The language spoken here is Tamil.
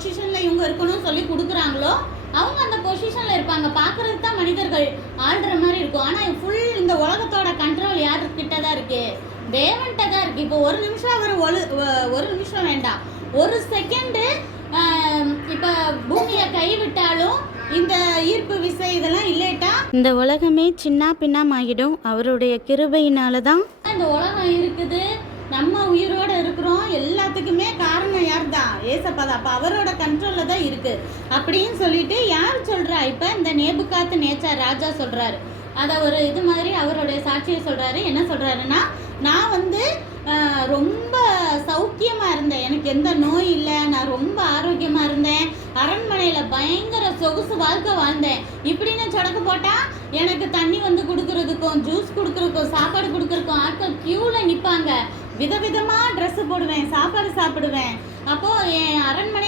பொசிஷனில் இவங்க இருக்கணும்னு சொல்லி கொடுக்குறாங்களோ அவங்க அந்த பொசிஷனில் இருப்பாங்க. பார்க்குறதுக்கு தான் மனிதர்கள் ஆள்ற மாதிரி இருக்கும். ஆனால் ஃபுல் இந்த உலகத்தோட கண்ட்ரோல் யாருக்கிட்ட தான் இருக்குது? தேவன்கிட்ட தான் இருக்குது. இப்போ ஒரு நிமிஷம் அவர் ஒரு நிமிஷம் வேண்டாம், ஒரு செகண்டு இப்போ பூமியை கைவிட்டாலும் இந்த ஈர்ப்பு விசை இதெல்லாம் இல்லைட்டா இந்த உலகமே சின்ன பின்னமாகிடும். அவருடைய கிருபையினால தான் இந்த உலகம் இருக்குது, நம்ம உயிரோடு இருக்கிறோம். எல்லாத்துக்குமே காரணம் யார் தான்? ஏசப்பா தான். அப்போ அவரோட கண்ட்ரோலில் தான் இருக்குது அப்படின்னு சொல்லிட்டு யார் சொல்கிறா? இப்போ இந்த நேபுகாத்து நேச்சார் ராஜா சொல்கிறாரு. அதை ஒரு இது மாதிரி அவருடைய சாட்சியை சொல்கிறாரு. என்ன சொல்கிறாருன்னா, நான் ரொம்ப சௌக்கியமாக இருந்தேன், எனக்கு எந்த நோய் இல்லை, நான் ரொம்ப ஆரோக்கியமாக இருந்தேன், அரண்மனையில் பயங்கர சொகுசு வாழ்க்கை வாழ்ந்தேன் இப்படின்னு சொடக்கு போட்டால் எனக்கு தண்ணி கொடுக்குறதுக்கும் ஜூஸ் கொடுக்குறதுக்கும் சாப்பாடு கொடுக்குறதுக்கும் ஆட்கள் க்யூவில் நிற்பாங்க. விதவிதமாக ட்ரெஸ்ஸு போடுவேன், சாப்பாடு சாப்பிடுவேன். அப்போது என் அரண்மனை